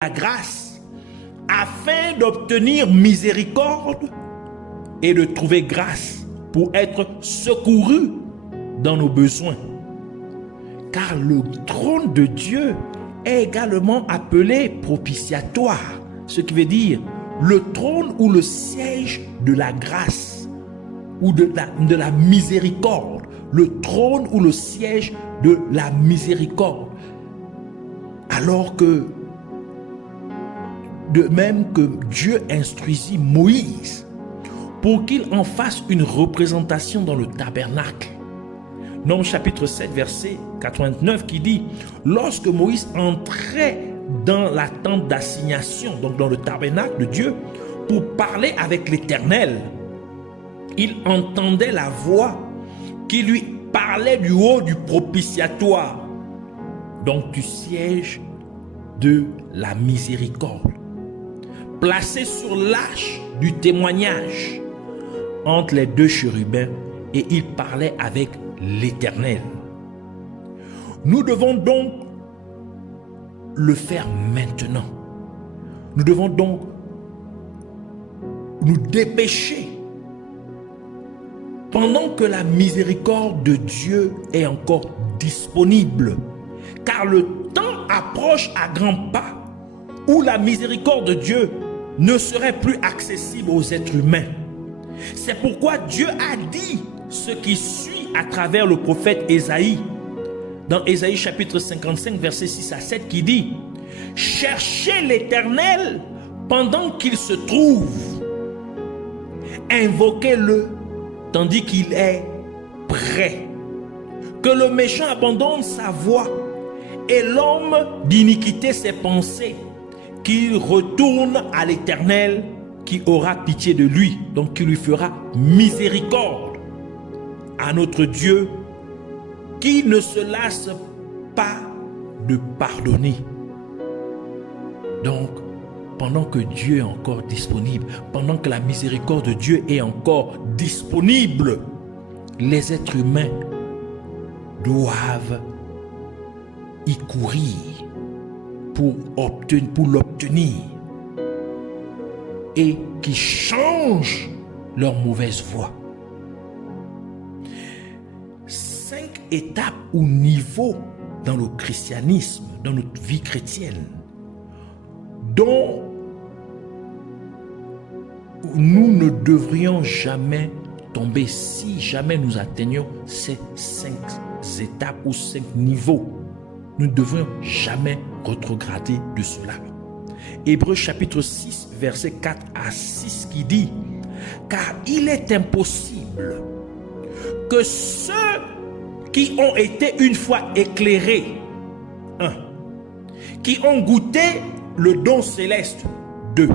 la grâce afin d'obtenir miséricorde et de trouver grâce pour être secouru dans nos besoins. Car le trône de Dieu est également appelé propitiatoire, ce qui veut dire le trône ou le siège de la grâce ou de la miséricorde. Le trône ou le siège de la miséricorde. Alors que, de même que Dieu instruisit Moïse pour qu'il en fasse une représentation dans le tabernacle. Nombre chapitre 7, verset 89 qui dit: lorsque Moïse entrait dans la tente d'assignation, donc dans le tabernacle de Dieu, pour parler avec l'Éternel, il entendait la voix qui lui parlait du haut du propitiatoire, donc du siège de la miséricorde, placé sur l'arche du témoignage entre les deux chérubins, et il parlait avec l'Éternel. Nous devons donc le faire maintenant. Nous devons donc nous dépêcher pendant que la miséricorde de Dieu est encore disponible, car le temps approche à grands pas où la miséricorde de Dieu ne serait plus accessible aux êtres humains. C'est pourquoi Dieu a dit ce qui suit à travers le prophète Ésaïe, dans Ésaïe chapitre 55 verset 6 à 7 qui dit: cherchez l'Éternel pendant qu'il se trouve, invoquez-le tandis qu'il est prêt. Que le méchant abandonne sa voie et l'homme d'iniquité ses pensées, qu'il retourne à l'Éternel qui aura pitié de lui, donc qui lui fera miséricorde, à notre Dieu qui ne se lasse pas de pardonner. Donc, pendant que Dieu est encore disponible, pendant que la miséricorde de Dieu est encore disponible, les êtres humains doivent y courir pour l'obtenir et qui changent leur mauvaise voie. 5 étapes ou niveaux dans le christianisme, dans notre vie chrétienne, dont nous ne devrions jamais tomber si jamais nous atteignons ces 5 étapes ou 5 niveaux. Nous ne devrions jamais rétrograder de cela. Hébreux chapitre 6, verset 4 à 6 qui dit: car il est impossible que ceux qui ont été une fois éclairés, 1, qui ont goûté le don céleste, 2,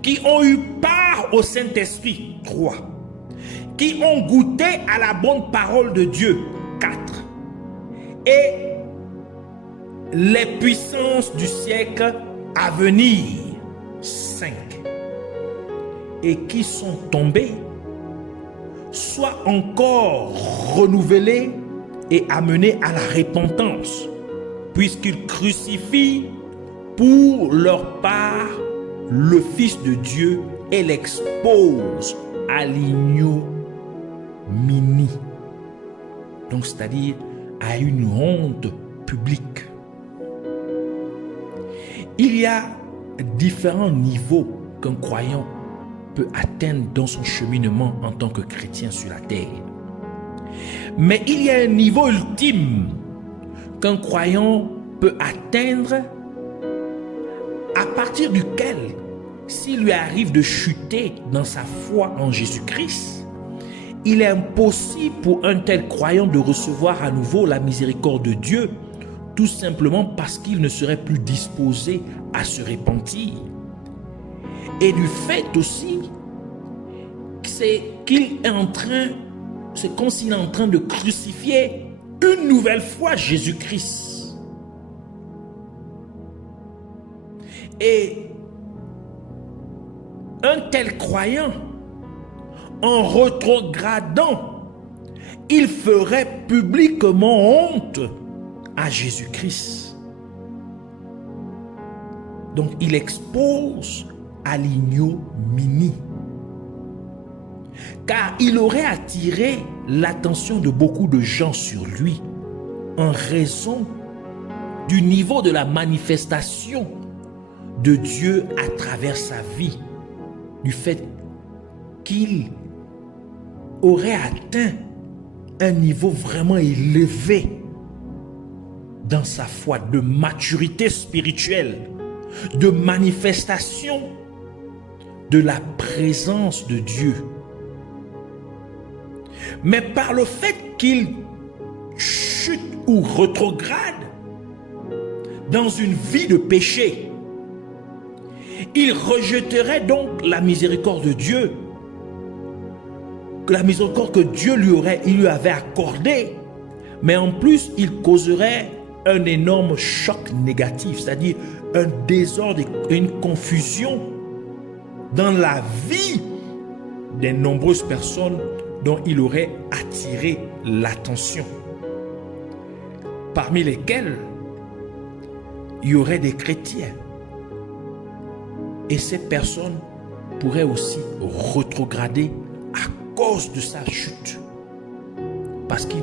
qui ont eu part au Saint-Esprit, 3, qui ont goûté à la bonne parole de Dieu, 4, et les puissances du siècle à venir, 5, et qui sont tombés, soient encore renouvelés et amenés à la repentance, puisqu'ils crucifient pour leur part le Fils de Dieu et l'exposent à l'ignominie. Donc, c'est-à-dire à une honte publique. Il y a différents niveaux qu'un croyant peut atteindre dans son cheminement en tant que chrétien sur la terre. Mais il y a un niveau ultime qu'un croyant peut atteindre, à partir duquel, s'il lui arrive de chuter dans sa foi en Jésus-Christ, il est impossible pour un tel croyant de recevoir à nouveau la miséricorde de Dieu, tout simplement parce qu'il ne serait plus disposé à se repentir. Et du fait aussi, c'est comme s'il est en train de crucifier une nouvelle fois Jésus-Christ. Et un tel croyant, en rétrogradant, il ferait publiquement honte à Jésus-Christ. Donc il expose à l'ignominie. Car il aurait attiré l'attention de beaucoup de gens sur lui en raison du niveau de la manifestation de Dieu à travers sa vie, du fait qu'il aurait atteint un niveau vraiment élevé dans sa foi, de maturité spirituelle, de manifestation de la présence de Dieu. Mais par le fait qu'il chute ou rétrograde dans une vie de péché, il rejetterait donc la miséricorde de Dieu, la miséricorde que Dieu lui avait accordée, mais en plus il causerait un énorme choc négatif, c'est-à-dire un désordre et une confusion dans la vie des nombreuses personnes dont il aurait attiré l'attention, parmi lesquelles il y aurait des chrétiens. Et ces personnes pourraient aussi rétrograder à cause de sa chute. Parce qu'il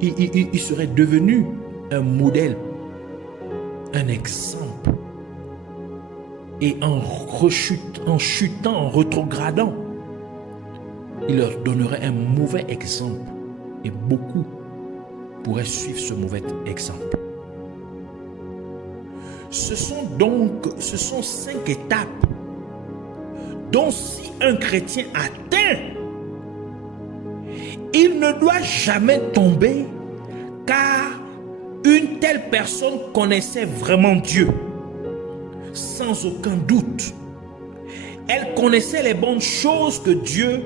il serait devenu un modèle, un exemple. Et en chutant, en rétrogradant, il leur donnerait un mauvais exemple. Et beaucoup pourraient suivre ce mauvais exemple. Ce sont 5 étapes dont si un chrétien atteint, il ne doit jamais tomber, car une telle personne connaissait vraiment Dieu, sans aucun doute. Elle connaissait les bonnes choses que Dieu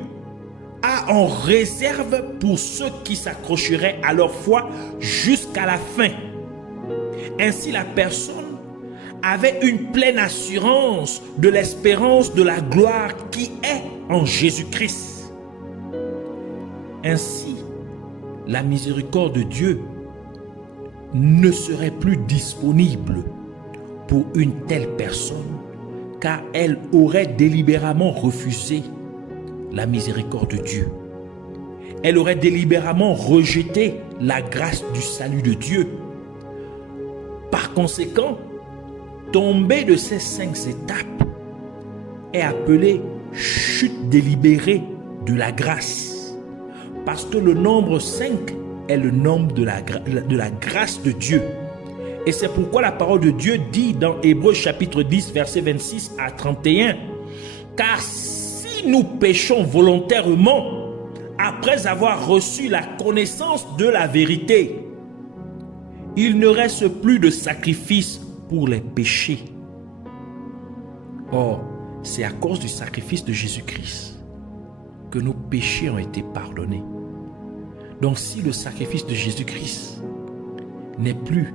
a en réserve pour ceux qui s'accrocheraient à leur foi jusqu'à la fin. Ainsi, la personne avait une pleine assurance de l'espérance de la gloire qui est en Jésus-Christ. Ainsi, la miséricorde de Dieu ne serait plus disponible pour une telle personne, car elle aurait délibérément refusé la miséricorde de Dieu. Elle aurait délibérément rejeté la grâce du salut de Dieu. Par conséquent, tomber de ces 5 étapes est appelé chute délibérée de la grâce. Parce que le nombre 5 est le nombre de la grâce de Dieu. Et c'est pourquoi la parole de Dieu dit dans Hébreux chapitre 10, verset 26 à 31, « Car si nous péchons volontairement, après avoir reçu la connaissance de la vérité, il ne reste plus de sacrifice pour les péchés. » Or, c'est à cause du sacrifice de Jésus-Christ que nos péchés ont été pardonnés. Donc si le sacrifice de Jésus-Christ n'est plus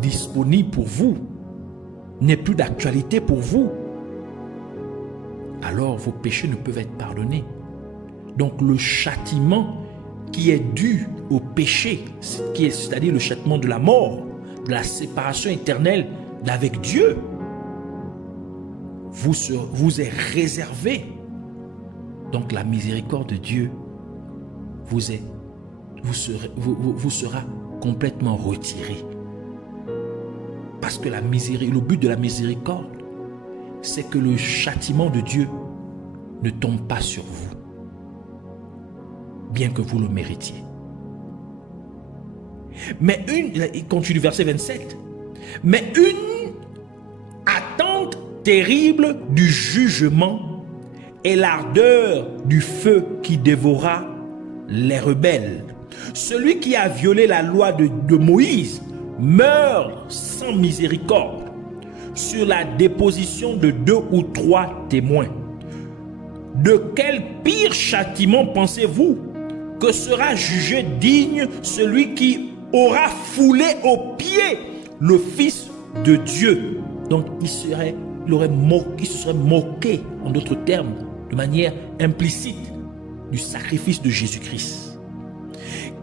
disponible pour vous, n'est plus d'actualité pour vous, alors vos péchés ne peuvent être pardonnés. Donc le châtiment qui est dû au péché, c'est-à-dire le châtiment de la mort, de la séparation éternelle d'avec Dieu, vous est réservé. Donc la miséricorde de Dieu vous sera complètement retirée. Parce que le but de la miséricorde, c'est que le châtiment de Dieu ne tombe pas sur vous, bien que vous le méritiez. Mais il continue verset 27, mais une attente terrible du jugement et l'ardeur du feu qui dévora les rebelles. Celui qui a violé la loi de Moïse meurt sans miséricorde sur la déposition de 2 ou 3 témoins. De quel pire châtiment pensez-vous que sera jugé digne celui qui aura foulé aux pieds le Fils de Dieu? Donc il se serait moqué, en d'autres termes, de manière implicite, du sacrifice de Jésus-Christ,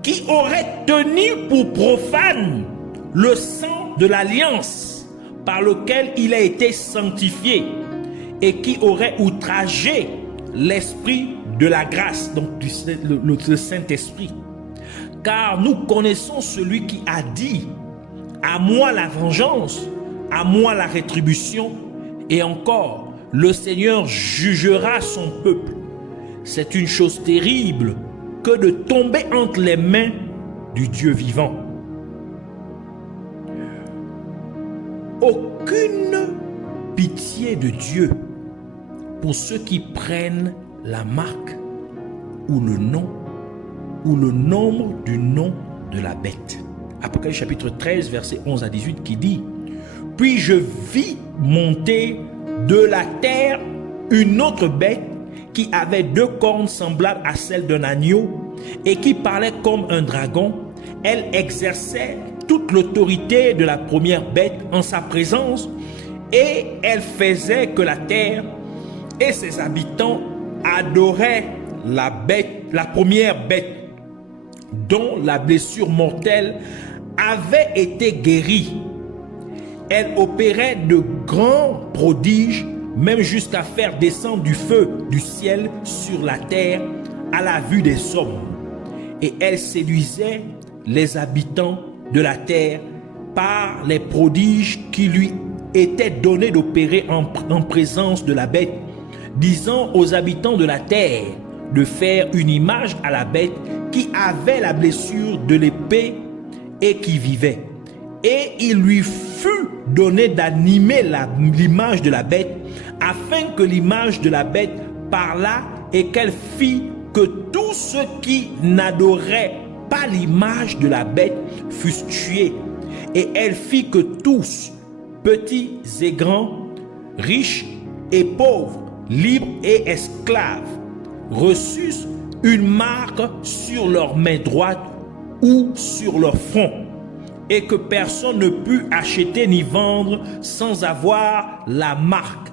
qui aurait tenu pour profane le sang de l'alliance par lequel il a été sanctifié et qui aurait outragé l'esprit de la grâce, donc le Saint-Esprit. Car nous connaissons celui qui a dit: à moi la vengeance, à moi la rétribution, et encore, le Seigneur jugera son peuple. C'est une chose terrible que de tomber entre les mains du Dieu vivant. Aucune pitié de Dieu pour ceux qui prennent la marque ou le nom ou le nombre du nom de la bête. Apocalypse chapitre 13, verset 11 à 18 qui dit: puis je vis monter de la terre une autre bête qui avait 2 cornes semblables à celles d'un agneau et qui parlait comme un dragon. Elle exerçait toute l'autorité de la première bête en sa présence, et elle faisait que la terre et ses habitants adoraient la première bête, dont la blessure mortelle avait été guérie. Elle opérait de grands prodiges, même jusqu'à faire descendre du feu du ciel sur la terre à la vue des hommes. Et elle séduisait les habitants de la terre par les prodiges qui lui étaient donnés d'opérer en présence de la bête, disant aux habitants de la terre de faire une image à la bête qui avait la blessure de l'épée et qui vivait. Et il lui fut donné d'animer l'image de la bête, afin que l'image de la bête parlât et qu'elle fit que tous ceux qui n'adoraient pas l'image de la bête fussent tués. Et elle fit que tous, petits et grands, riches et pauvres, libres et esclaves, reçussent une marque sur leur main droite ou sur leur front, et que personne ne put acheter ni vendre sans avoir la marque,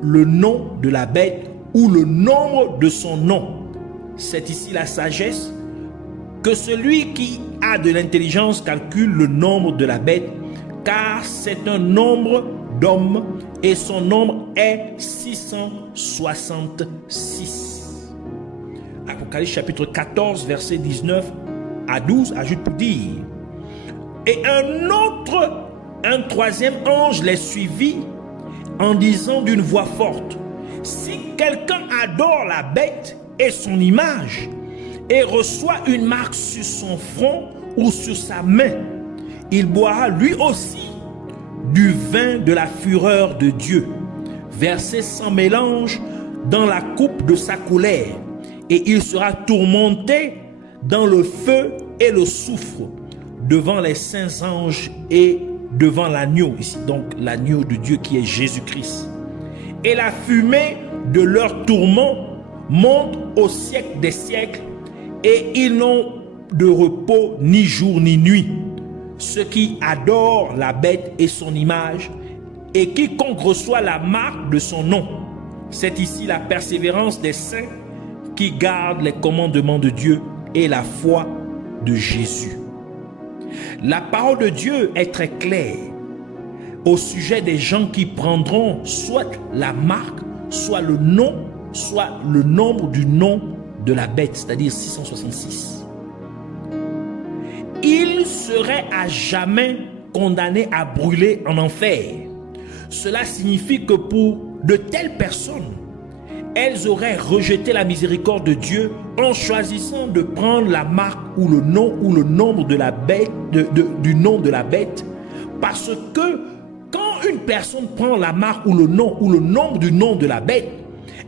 le nom de la bête ou le nombre de son nom. C'est ici la sagesse: que celui qui a de l'intelligence calcule le nombre de la bête, car c'est un nombre d'hommes et son nombre est 666. Apocalypse chapitre 14, verset 19 à 12 ajoute pour dire: et un troisième ange les suivit en disant d'une voix forte: si quelqu'un adore la bête et son image et reçoit une marque sur son front ou sur sa main, il boira lui aussi du vin de la fureur de Dieu, versé sans mélange dans la coupe de sa colère, et il sera tourmenté dans le feu et le soufre devant les saints anges et devant l'agneau, ici donc l'agneau de Dieu qui est Jésus-Christ. Et la fumée de leur tourment monte au siècle des siècles, et ils n'ont de repos ni jour ni nuit, ceux qui adorent la bête et son image, et quiconque reçoit la marque de son nom. C'est ici la persévérance des saints qui gardent les commandements de Dieu et la foi de Jésus. La parole de Dieu est très claire au sujet des gens qui prendront soit la marque, soit le nom, soit le nombre du nom de la bête, c'est-à-dire 666. Ils seraient à jamais condamnés à brûler en enfer. Cela signifie que pour de telles personnes, elles auraient rejeté la miséricorde de Dieu en choisissant de prendre la marque ou le nom ou le nombre de la bête, du nom de la bête, parce que quand une personne prend la marque ou le nom ou le nombre du nom de la bête,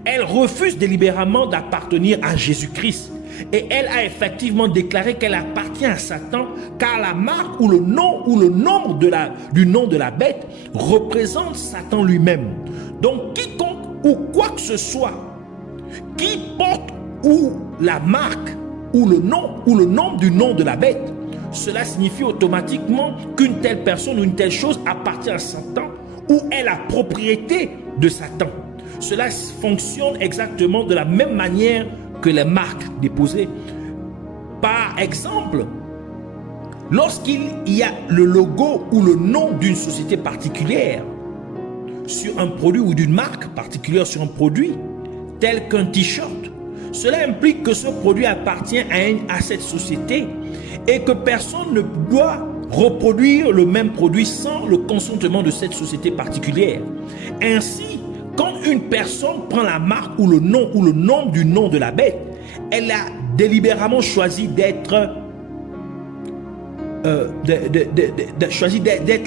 elle refuse délibérément d'appartenir à Jésus-Christ. Et elle a effectivement déclaré qu'elle appartient à Satan, car la marque ou le nom ou le nombre du nom de la bête représente Satan lui-même. Donc quiconque ou quoi que ce soit qui porte ou la marque ou le nom ou le nombre du nom de la bête, cela signifie automatiquement qu'une telle personne ou une telle chose appartient à Satan ou est la propriété de Satan. Cela fonctionne exactement de la même manière que les marques déposées. Par exemple, Lorsqu'il y a le logo ou le nom d'une société particulière sur un produit ou d'une marque particulière sur un produit, tel qu'un t-shirt, cela implique que ce produit appartient à cette société et que personne ne doit reproduire le même produit sans le consentement de cette société particulière. Ainsi, quand une personne prend la marque ou le nom du nom de la bête, elle a délibérément choisi d'être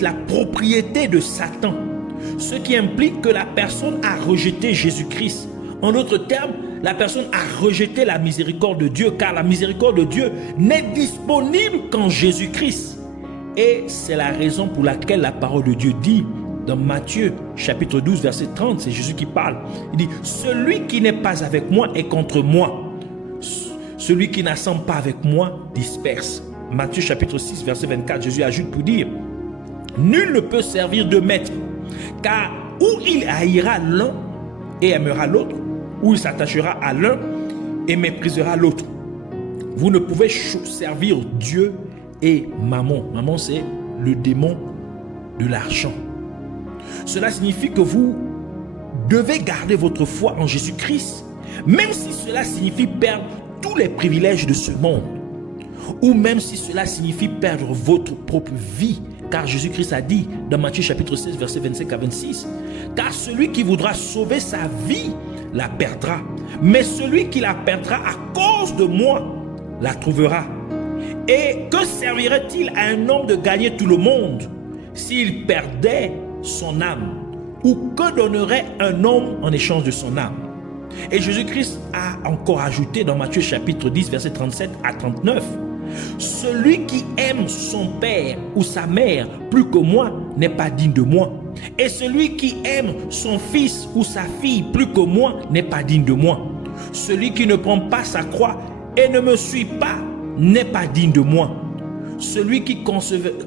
la propriété de Satan, ce qui implique que la personne a rejeté Jésus-Christ. En d'autres termes, la personne a rejeté la miséricorde de Dieu, car la miséricorde de Dieu n'est disponible qu'en Jésus-Christ. Et c'est la raison pour laquelle la parole de Dieu dit dans Matthieu chapitre 12 verset 30, c'est Jésus qui parle. Il dit, celui qui n'est pas avec moi est contre moi. Celui qui n'assemble pas avec moi disperse. Matthieu chapitre 6 verset 24, Jésus ajoute pour dire, nul ne peut servir deux maîtres, car ou il haïra l'un et aimera l'autre, ou il s'attachera à l'un et méprisera l'autre. Vous ne pouvez servir Dieu et Mammon. Mammon, c'est le démon de l'argent. Cela signifie que vous devez garder votre foi en Jésus-Christ, même si cela signifie perdre tous les privilèges de ce monde, ou même si cela signifie perdre votre propre vie, car Jésus-Christ a dit dans Matthieu chapitre 16 verset 25 à 26, car celui qui voudra sauver sa vie la perdra, mais celui qui la perdra à cause de moi la trouvera. Et que servirait-il à un homme de gagner tout le monde s'il perdait son âme? Ou que donnerait un homme en échange de son âme? Et Jésus-Christ a encore ajouté dans Matthieu chapitre 10 verset 37 à 39, celui qui aime son père ou sa mère plus que moi n'est pas digne de moi. Et celui qui aime son fils ou sa fille plus que moi n'est pas digne de moi. Celui qui ne prend pas sa croix et ne me suit pas n'est pas digne de moi. Celui qui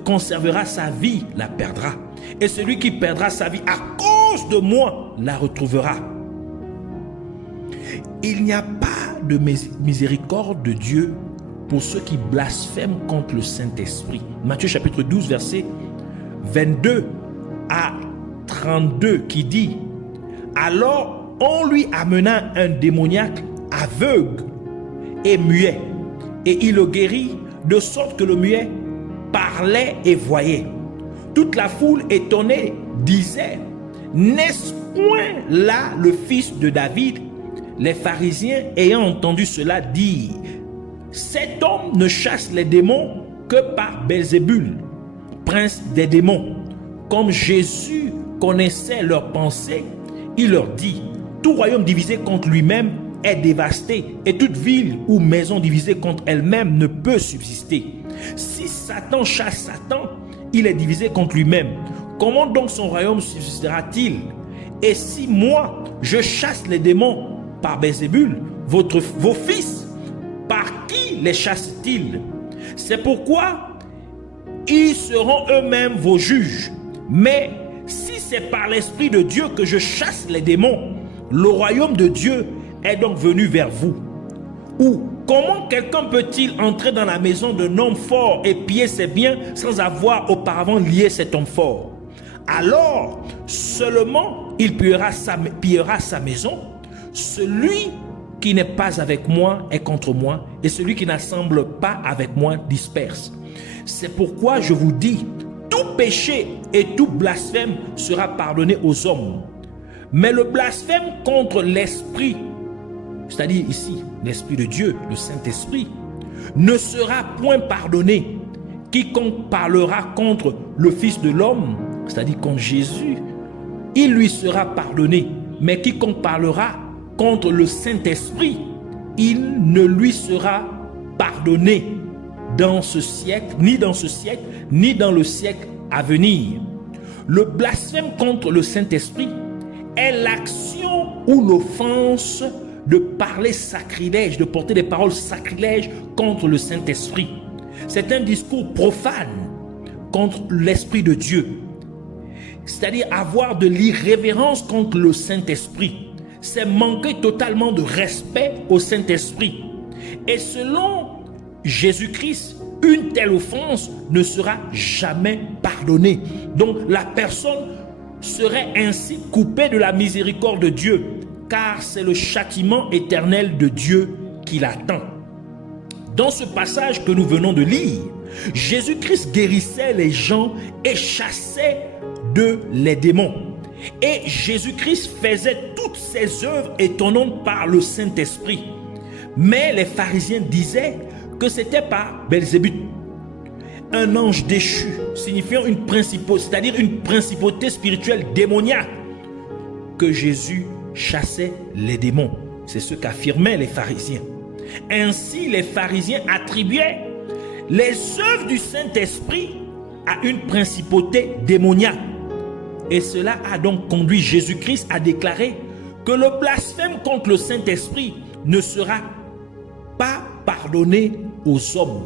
conservera sa vie la perdra. Et celui qui perdra sa vie à cause de moi la retrouvera. Il n'y a pas de miséricorde de Dieu pour ceux qui blasphèment contre le Saint-Esprit. Matthieu chapitre 12 verset 22 à 32 qui dit, alors on lui amena un démoniaque aveugle et muet, et il le guérit de sorte que le muet parlait et voyait. Toute la foule étonnée disait, n'est-ce point là le fils de David? Les pharisiens ayant entendu cela dirent, cet homme ne chasse les démons que par Belzébul, prince des démons. Comme Jésus connaissait leurs pensées, il leur dit, tout royaume divisé contre lui-même est dévasté, et toute ville ou maison divisée contre elle-même ne peut subsister. Si Satan chasse Satan, il est divisé contre lui-même. Comment donc son royaume subsistera-t-il? Et si moi, je chasse les démons par Belzébul, vos fils, par qui les chassent-ils? C'est pourquoi ils seront eux-mêmes vos juges. Mais si c'est par l'Esprit de Dieu que je chasse les démons, le royaume de Dieu est donc venu vers vous. Ou comment quelqu'un peut-il entrer dans la maison d'un homme fort et piller ses biens sans avoir auparavant lié cet homme fort? Alors seulement il pillera sa maison. Celui qui n'est pas avec moi est contre moi, et celui qui n'assemble pas avec moi disperse. C'est pourquoi je vous dis, tout péché et tout blasphème sera pardonné aux hommes. Mais le blasphème contre l'Esprit, c'est-à-dire ici l'Esprit de Dieu, le Saint-Esprit, ne sera point pardonné. Quiconque parlera contre le Fils de l'homme, c'est-à-dire contre Jésus, il lui sera pardonné. Mais quiconque parlera contre le Saint-Esprit, il ne lui sera pardonné dans ce siècle, ni dans ce siècle, ni dans le siècle à venir. Le blasphème contre le Saint-Esprit est l'action ou l'offense de parler sacrilège, de porter des paroles sacrilèges contre le Saint-Esprit. C'est un discours profane contre l'Esprit de Dieu, c'est-à-dire avoir de l'irrévérence contre le Saint-Esprit. C'est manquer totalement de respect au Saint-Esprit. Et selon Jésus-Christ, une telle offense ne sera jamais pardonnée. Donc la personne serait ainsi coupée de la miséricorde de Dieu, car c'est le châtiment éternel de Dieu qui l'attend. Dans ce passage que nous venons de lire, Jésus-Christ guérissait les gens et chassait les démons. Et Jésus-Christ faisait toutes ces œuvres étonnantes par le Saint-Esprit. Mais les pharisiens disaient que c'était par Belzébuth, un ange déchu, signifiant une principauté, c'est-à-dire une principauté spirituelle démoniaque, que Jésus chassait les démons. C'est ce qu'affirmaient les pharisiens. Ainsi, les pharisiens attribuaient les œuvres du Saint-Esprit à une principauté démoniaque. Et cela a donc conduit Jésus-Christ à déclarer que le blasphème contre le Saint-Esprit ne sera pas pardonné aux hommes.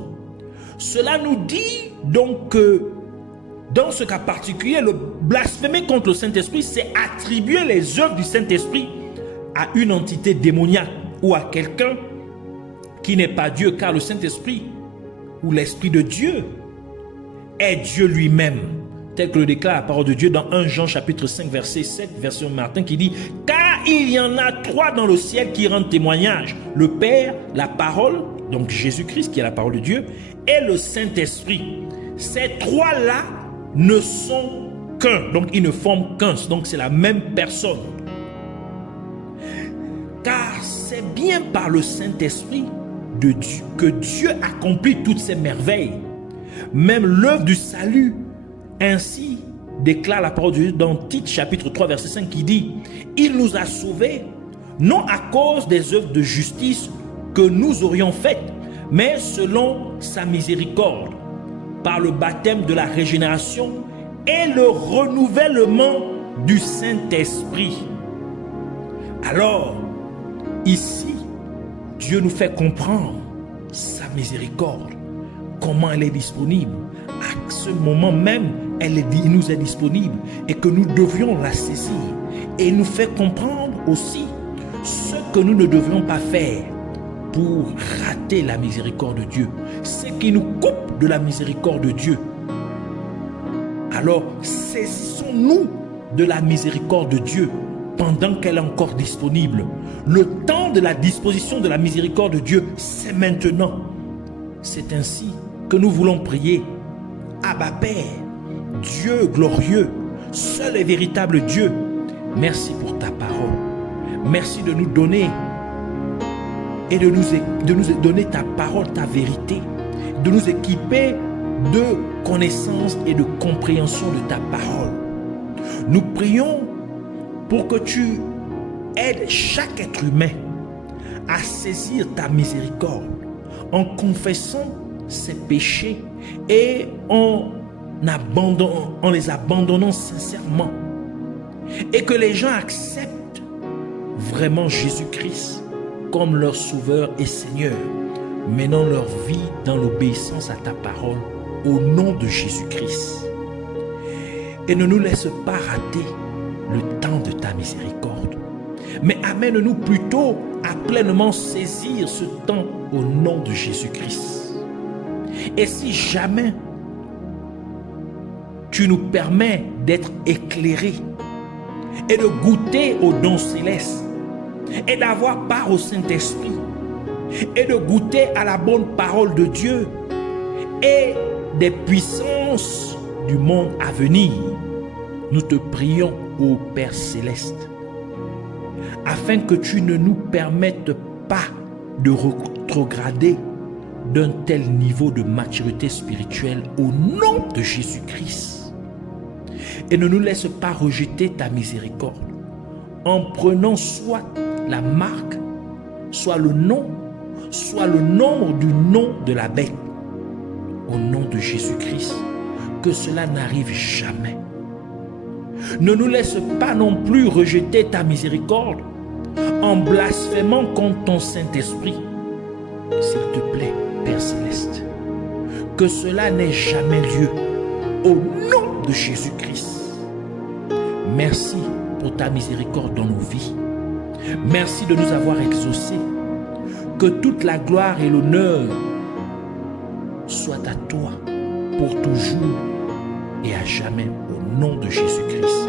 Cela nous dit donc que dans ce cas particulier, le blasphémer contre le Saint-Esprit, c'est attribuer les œuvres du Saint-Esprit à une entité démoniaque ou à quelqu'un qui n'est pas Dieu, car le Saint-Esprit ou l'Esprit de Dieu est Dieu lui-même, tel que le déclare la parole de Dieu dans 1 Jean chapitre 5 verset 7, version Martin, qui dit « Car il y en a trois dans le ciel qui rendent témoignage, le Père, la parole, donc Jésus-Christ qui est la parole de Dieu, et le Saint-Esprit. Ces trois-là ne sont qu'un, donc ils ne forment qu'un, donc c'est la même personne. Car c'est bien par le Saint-Esprit de Dieu que Dieu accomplit toutes ces merveilles. Même l'œuvre du salut, ainsi déclare la parole de Dieu dans Tite chapitre 3 verset 5 qui dit « Il nous a sauvés, non à cause des œuvres de justice que nous aurions faites, mais selon sa miséricorde, par le baptême de la régénération et le renouvellement du Saint-Esprit. » Alors, ici, Dieu nous fait comprendre sa miséricorde, comment elle est disponible. À ce moment même, il nous est disponible et que nous devions la saisir. Et il nous fait comprendre aussi ce que nous ne devrions pas faire pour rater la miséricorde de Dieu. Ce qui nous coupe de la miséricorde de Dieu. Alors, saisissons-nous de la miséricorde de Dieu pendant qu'elle est encore disponible. Le temps de la disposition de la miséricorde de Dieu, c'est maintenant. C'est ainsi que nous voulons prier. Abba Père, Dieu glorieux, seul et véritable Dieu, merci pour ta parole. Merci de nous donner et de nous donner ta parole, ta vérité, de nous équiper de connaissance et de compréhension de ta parole. Nous prions pour que tu aides chaque être humain à saisir ta miséricorde en confessant ses péchés et en les abandonnant sincèrement, et que les gens acceptent vraiment Jésus-Christ comme leur sauveur et Seigneur, menant leur vie dans l'obéissance à ta parole au nom de Jésus-Christ. Et ne nous laisse pas rater le temps de ta miséricorde, mais amène-nous plutôt à pleinement saisir ce temps au nom de Jésus-Christ. Et si jamais tu nous permets d'être éclairés et de goûter aux dons célestes et d'avoir part au Saint-Esprit et de goûter à la bonne parole de Dieu et des puissances du monde à venir, nous te prions, ô Père Céleste, afin que tu ne nous permettes pas de rétrograder d'un tel niveau de maturité spirituelle au nom de Jésus-Christ. Et ne nous laisse pas rejeter ta miséricorde en prenant soit la marque, soit le nom, soit le nombre du nom de la bête. Au nom de Jésus-Christ, que cela n'arrive jamais. Ne nous laisse pas non plus rejeter ta miséricorde en blasphémant contre ton Saint-Esprit. S'il te plaît, Père Céleste, que cela n'ait jamais lieu au nom de Jésus-Christ. Merci pour ta miséricorde dans nos vies. Merci de nous avoir exaucés. Que toute la gloire et l'honneur soit à toi pour toujours et à jamais au nom de Jésus-Christ.